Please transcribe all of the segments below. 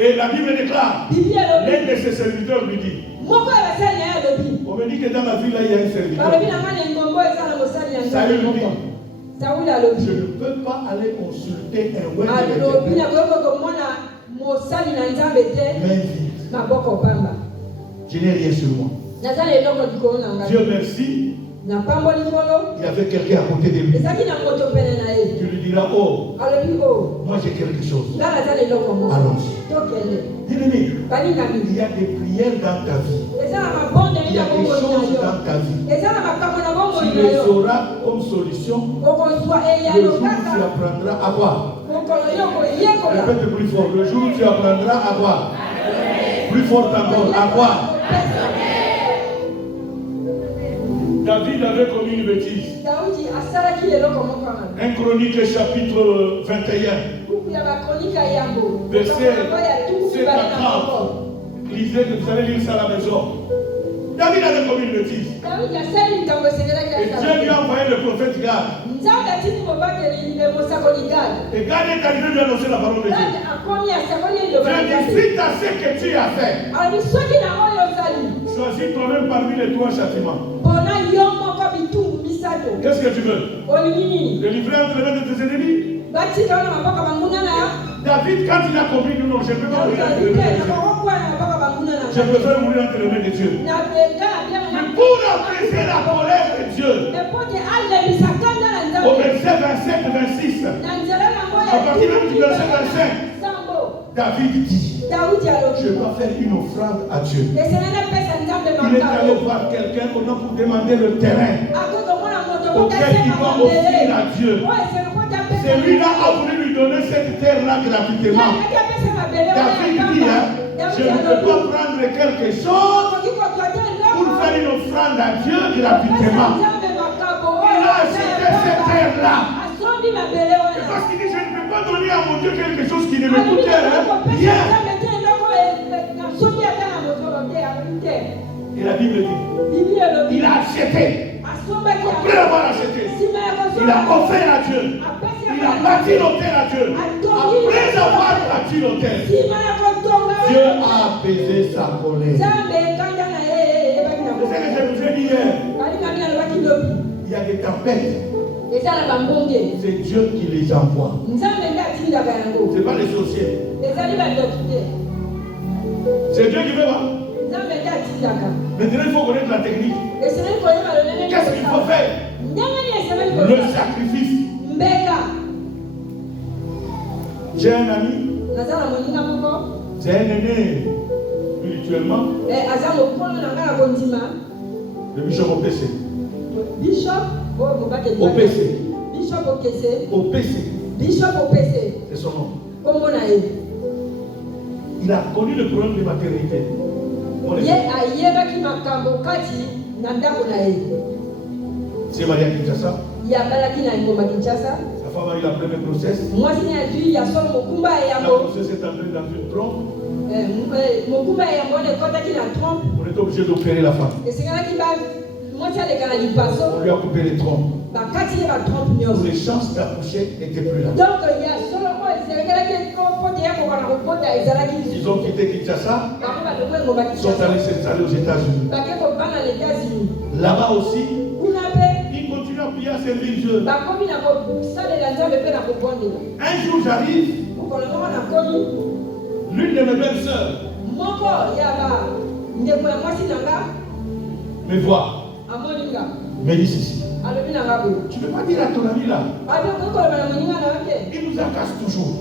Et la Bible déclare, l'un de ses serviteurs lui dit, on me dit que dans la ville là, il y a un serviteur. Saül lui dit, je ne peux pas aller consulter un web de je n'ai rien sur moi. Dieu merci. Il y avait quelqu'un à côté de lui. Tu lui diras, oh, moi j'ai quelque chose. Allons-y. Bien-aimé, il y a des prières dans ta vie. Il y a des choses dans ta vie. Tu les auras comme solution le jour où tu apprendras à voir. Répète plus fort. Le jour où tu apprendras à voir. Plus fort encore, à voir. David avait commis une bêtise. 1 Chronique chapitre 21. Verset 7 à 30. Lisez, vous allez lire ça à la maison. David avait commis une bêtise. Et Dieu lui a envoyé le prophète Gad. Et Gad est arrivé lui annoncer la parole de Dieu. Dieu dit, suite à ce que tu as fait, choisis toi-même parmi les trois châtiments. Qu'est-ce que tu veux? Le livrer entre les mains de tes ennemis? David, quand il a compris, non, je ne peux pas mourir entre les mains de Dieu. Je préfère mourir entre les mains de Dieu. Mais pour apaiser la colère de Dieu, au verset 27-26, à partir du verset 25, David dit, je dois faire une offrande à Dieu. Il est allé voir quelqu'un pour demander le terrain auquel il doit offrir à Dieu. Celui-là a voulu lui donner cette terre-là gratuitement. David dit, je ne peux pas prendre quelque chose pour faire une offrande à Dieu gratuitement. Il a acheté cette terre-là. Parce qu'il dit, je ne peux pas donner à mon Dieu quelque chose qui ne me coûte rien. Et la Bible dit, il a acheté. Après avoir acheté, il a offert à Dieu. Il a bâti l'autel à Dieu. Après avoir bâti l'autel, Dieu a apaisé sa colère. C'est ce que je vous ai dit hier. Il y a des tempêtes. C'est Dieu qui les envoie. Ce n'est pas les sorciers. C'est Dieu qui fait quoi? Maintenant, il faut connaître la technique. Qu'est-ce qu'il faut faire? Le sacrifice. J'ai un ami. C'est un aîné spirituellement. Le bishop OPC. OPC. C'est son nom. Il a connu le problème de maternité. C'est marié à Kinshasa. Sa femme a eu la première grossesse. La grossesse est entrée dans une trompe. On est obligé d'opérer la femme. On lui a coupé les trompes. Les chances d'accoucher n'étaient plus là. Ils ont quitté Kinshasa. Ils sont allés s'installer aux États-Unis. Là-bas aussi, ils continuent à prier à servir Dieu. Un jour j'arrive, l'une de mes belles sœurs me voit, me dit ceci. Tu ne peux pas dire à ton ami là, il nous agace toujours.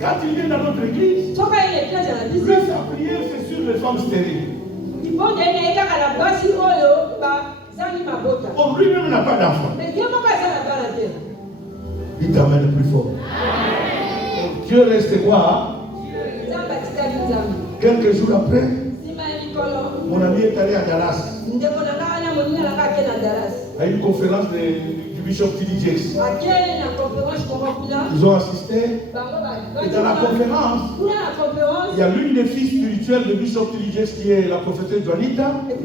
Quand il vient dans notre église, lui sa prière c'est sur les femmes stériles. Oh, lui-même n'a pas d'enfant. Il t'amène plus fort. Dieu reste quoi? Quelques jours après, mon ami est allé à Dallas. À une conférence du bishop T.D. Jakes. Ils ont assisté. Et dans la conférence, il y a l'une des filles spirituelles de bishop T.D. Jakes qui est la prophétesse Juanita. Il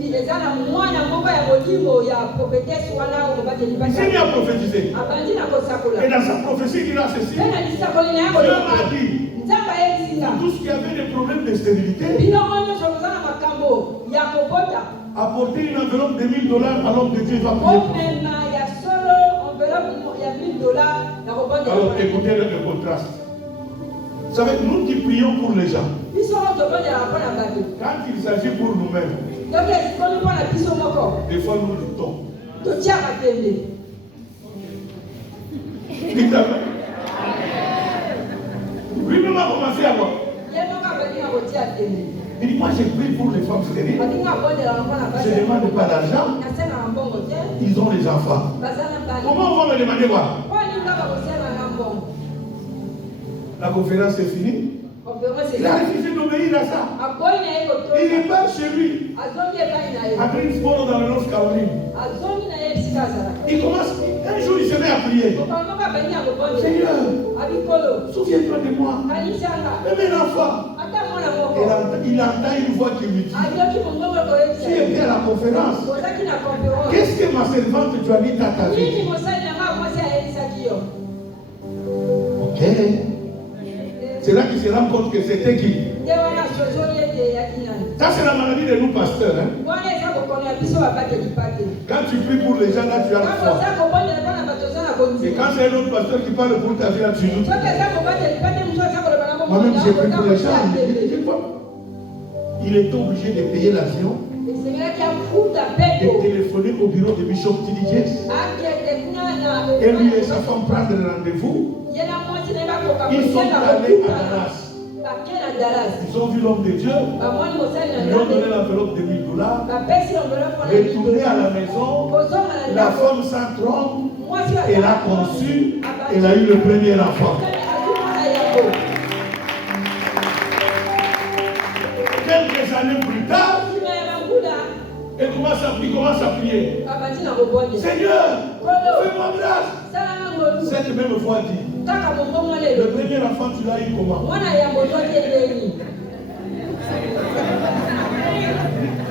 s'est mis à prophétiser. Et dans sa prophétie, il a ceci. Dieu m'a dit, stérilité, apporter une enveloppe de $1000 à l'homme de Dieu va prier. Alors écoutez le contraste. Vous savez, nous qui prions pour les gens, quand il s'agit pour nous-mêmes, des fois nous luttons. Lui-même a commencé à voir. Il dit, moi j'ai pris pour les femmes stériles. Je ne demande pas d'argent. Ils ont les enfants. Comment on va me demander quoi? La conférence est finie. Il a refusé d'obéir à ça. Il est pas chez lui. À Greensboro dans le North Carolina. Il commence, un jour il se met à prier. Seigneur, souviens-toi de moi. Même un enfant. Il entend une voix qui lui dit, tu es bien à la conférence. Qu'est-ce que ma servante Joanita t'a dit? Ok. C'est là qu'il se rend compte que c'était qui? Ça, c'est la maladie de nous pasteurs. Hein? Quand tu pries pour les gens, là, tu as la foi. Et quand c'est un autre pasteur qui parle pour ta vie, là, tu nous. Moi-même, j'ai pris pour les gens. Il est obligé de payer l'avion, de téléphoner au bureau de Bishop T.D. Jakes. Et lui et sa femme prendre le rendez-vous. Ils sont allés à Dallas. Ils ont vu l'homme de Dieu. Ils lui ont donné l'enveloppe de $1000. Retourné à la maison, la femme sans trompe, elle a conçu, elle a eu le premier enfant. Quelques années plus tard, elle commence à prier. Seigneur, fais-moi grâce. Cette même voix dit, le premier enfant, tu l'as eu comment?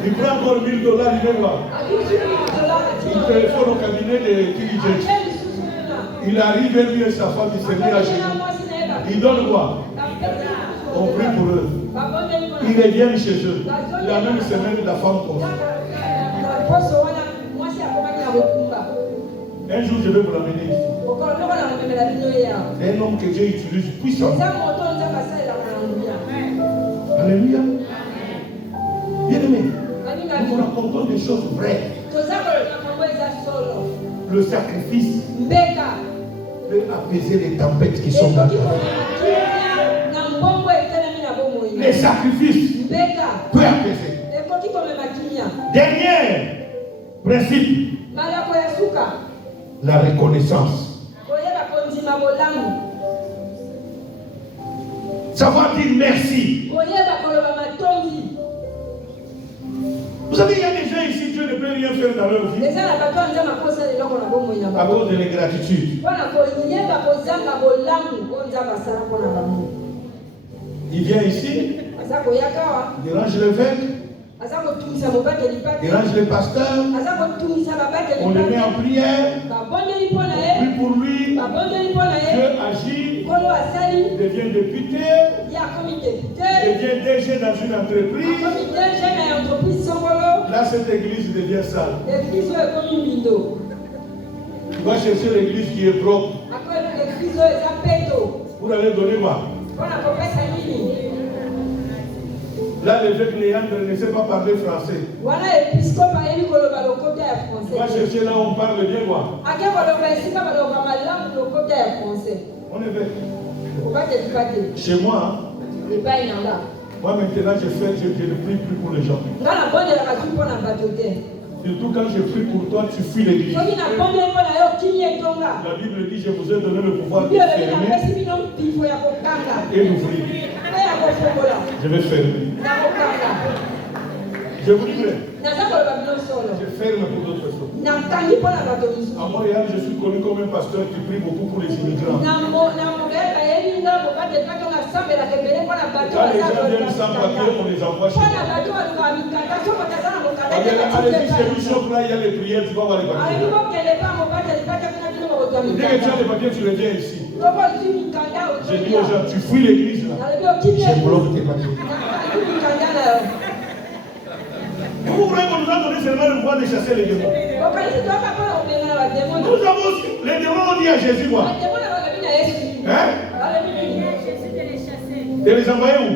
Il prend encore $1000, il veut voir. Il téléphone au cabinet de T.D. Jakes. Il arrive, lui et sa femme, il se met à genoux. Il donne quoi? On prie pour eux. Ils reviennent chez eux. La même semaine, la femme conçue. Un jour, je vais vous l'amener ici. Un homme que Dieu utilise puissamment. Alléluia. Bien-aimé, nous vous racontons des choses vraies. Le sacrifice peut apaiser les tempêtes qui sont dans ta vie. Les sacrifices peuvent apaiser. Dernier principe, la reconnaissance. Savoir dire merci. Vous savez, il y a des gens ici, Dieu ne peut rien faire dans leur vie à cause de l'ingratitude. Il vient ici, dérange l'évêque, dérange les pasteurs, on le met en prière, on prie pour lui, Dieu agit, devient député, devient DG dans une entreprise. Là, cette église devient sale. Tu vas chercher l'église qui est propre. Vous allez donner quoi? Là, l'évêque Léandre ne sait pas parler français. Tu vas chercher là où on parle bien quoi? On est bête. Chez moi, moi maintenant je ne prie plus pour les gens. Surtout quand je prie pour toi, tu fuis l'église. La Bible dit, je vous ai donné le pouvoir de fermer et d'ouvrir. Je vais fermer. Je vous dis, je ferme pour d'autres personnes. À Montréal, je suis connu comme un pasteur qui prie beaucoup pour les immigrants. Quand les gens viennent sans papier, on les envoie chez eux. Allez-y, chez Bishop, là, il y a les prières, tu vas voir les papiers. Dès que tu as les papiers, tu reviens ici. Je dis aux gens, tu fuis l'église là. Je bloque tes papiers. Vous voulez qu'on nous a donné seulement le pouvoir de chasser les démons? Nous avons aussi, les démons ont dit à Jésus quoi? Hein? Et les envoyer où?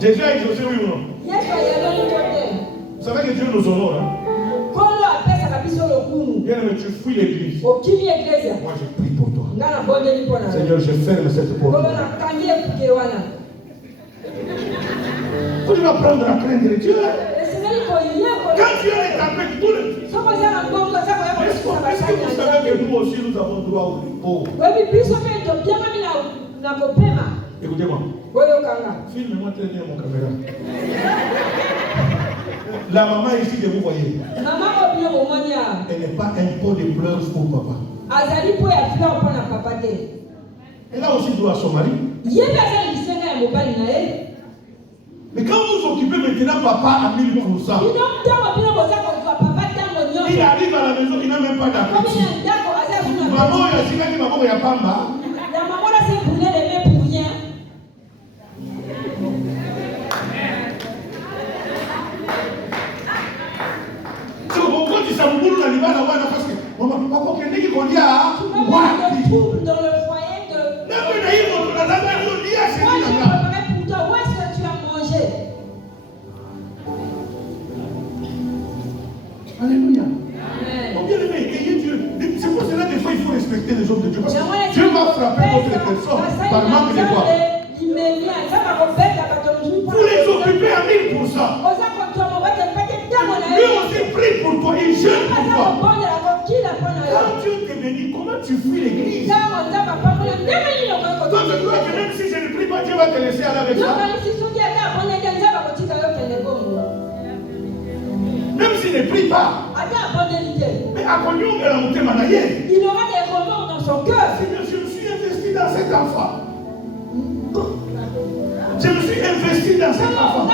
Jésus a exaucé, oui ou non? Vous savez que Dieu nous honore. Hein? Bien aimé, tu fuis l'église. Moi je prie pour toi. Seigneur, je ferme cette porte. Tu vas apprendre à craindre Dieu. Quand Dieu est avec tout le monde. Est-ce que vous savez que nous aussi nous avons droit au repos? Écoutez-moi. Filme-moi très bien mon caméra. La maman ici que vous voyez, elle n'est pas un pot de pleurs pour papa. Elle a aussi droit à son mari. Mais quand vous vous occupez maintenant papa à 1000%, il arrive à la maison, il n'a même pas d'appétit. Maman, il a dit que maman, il n'y a pas mal. Alléluia. C'est pour cela des fois il faut respecter les hommes de Dieu. Parce que Dieu va frapper d'autres personnes par manque de quoi. Vous les occupez à 1000%. Lui aussi prie pour toi, il jeûne pour toi. Quand Dieu te bénit, comment tu fuis l'église? Toi, je crois que même si je ne prie pas, Dieu va te laisser aller avec ça. Même s'il ne prie pas. Mais à quoi il aura des remords dans son cœur. Seigneur, je me suis investi dans cet enfant. Je me suis investi dans cet enfant.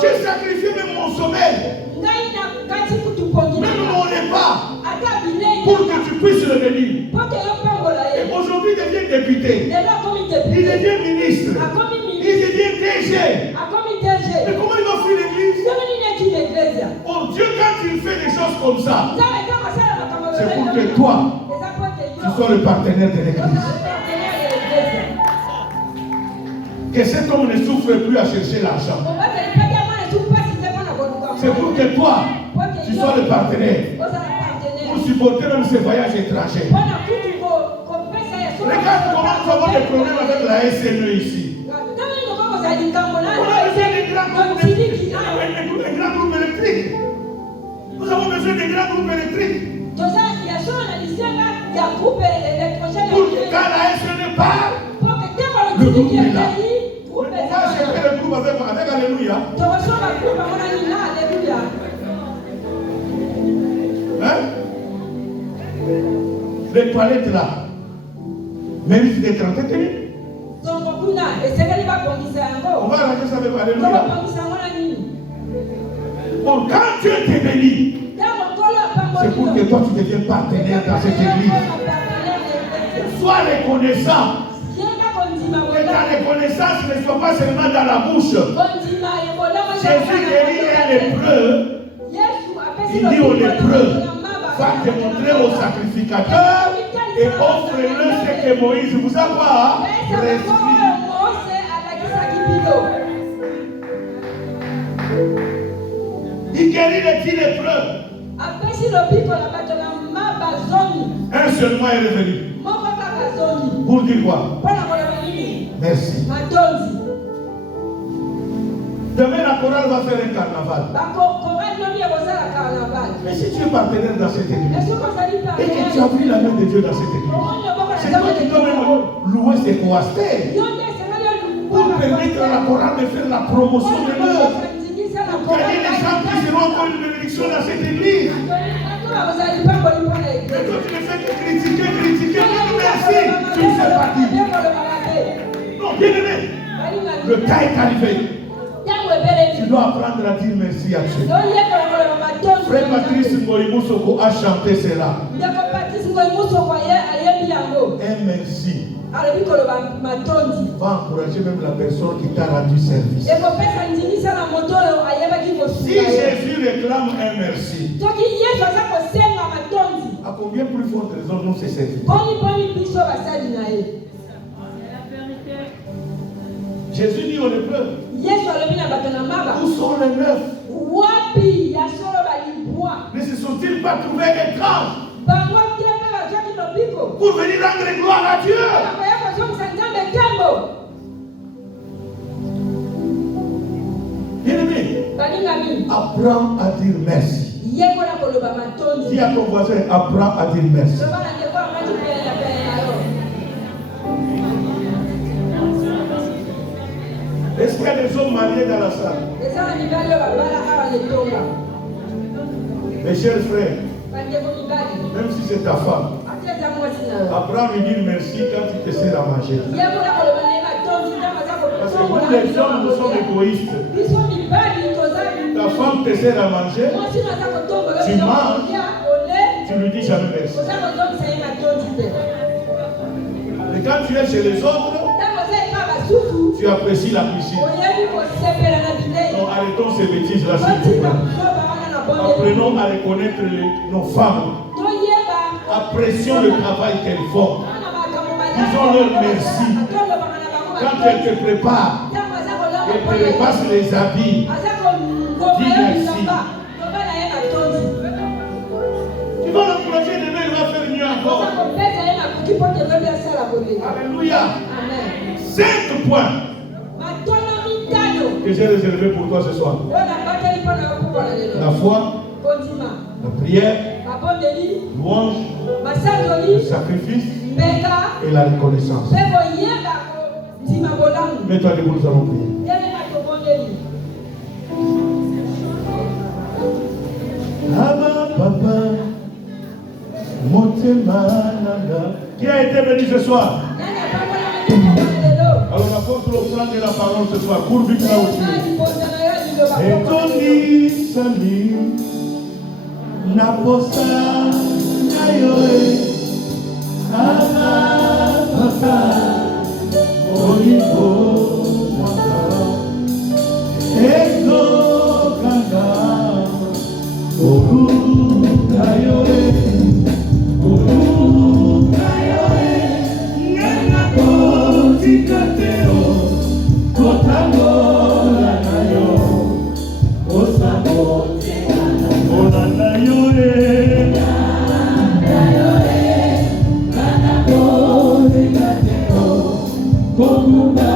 J'ai sacrifié même mon sommeil. Même mon repas. Pour que tu puisses le bénir. Et aujourd'hui, il devient député. Il devient ministre. Il devient DG. Mais comment il va fuir l'église? Oh Dieu, quand il fait des choses comme ça, c'est pour que toi, tu sois le partenaire de l'église. Que cet homme ne souffre plus à chercher l'argent. C'est pour que toi, tu sois le partenaire. Pour supporter même ces voyages étrangers. Regarde comment nous avons des problèmes avec la SNE ici. On a besoin des grands groupes électriques. Nous avons besoin des grands groupes électriques. Pour que quand la SNE part, le groupe est là. On va chercher le groupe avec Alléluia. Hein? Les toilettes là méritent d'être entretenues. On va arranger ça avec Alléluia. Bon, quand Dieu te bénit, c'est pour que toi tu deviennes partenaire dans cette église. Sois reconnaissant. Que ta reconnaissance ne soit pas seulement dans la bouche. Jésus guérit un lépreux. Il dit au lépreux, va te montrer au sacrificateur et offre-le ce que Moïse vous a prescrit. Il guérit les 10 lépreux. Un seulement est revenu. Pour dire quoi? Merci. Demain, la chorale va faire un carnaval. Mais si tu es partenaire dans cette église et que tu as pris la main de Dieu dans cette église, c'est toi qui dois même louer ses coasters pour permettre à la chorale de faire la promotion de l'œuvre. Pour gagner les gens qui seront encore une bénédiction dans cette église. Mais toi, tu ne fais que critiquer. Merci, tu ne fais pas dire. Non, bien aimé, le temps est arrivé. Tu dois apprendre à dire merci à Dieu. Frère Patrice Morimou Soko a chanté cela. Un merci va encourager même la personne qui t'a rendu service. Si Jésus réclame un merci, à combien plus forte raison nous c'est servi? Jésus dit aux lépreux, où sont les neufs? Ne se sont-ils pas trouvés étranges pour venir rendre gloire à Dieu? Bien-aimé, apprends à dire merci. Dis à ton voisin, apprends à dire merci. Est-ce qu'il y a des hommes mariés dans la salle? Mes chers frères, même si c'est ta femme, apprends à lui dire merci quand tu te sers à manger. Parce que nous les hommes, nous sommes égoïstes. Ta femme te sert à manger, tu manges, tu lui dis jamais merci. Et quand tu es chez les autres, tu apprécies la cuisine. Non, arrêtons ces bêtises-là, s'il vous plaît. Apprenons à reconnaître nos femmes. Apprécions le travail qu'elles font. Disons-leur merci. Quand elles te préparent, elles te repassent les habits, dis merci. Tu vas l'encourager demain, il va faire mieux encore. Alléluia. 5 points que j'ai réservés pour toi ce soir. La foi, la prière, louange, le sacrifice et la reconnaissance. Mets-toi debout, nous allons prier. Abba, papa, motema nanga. Qui a été béni ce soir? Alors on apporte l'offrande de la parole ce soir. Pour vite là aussi. Et ton sali naposa nayoe ama papa olivo nakara ezo kanga oru nayoe Kateo, Kotamola nayo, Osamote Ona nayo Kanakote Kateo, Komuba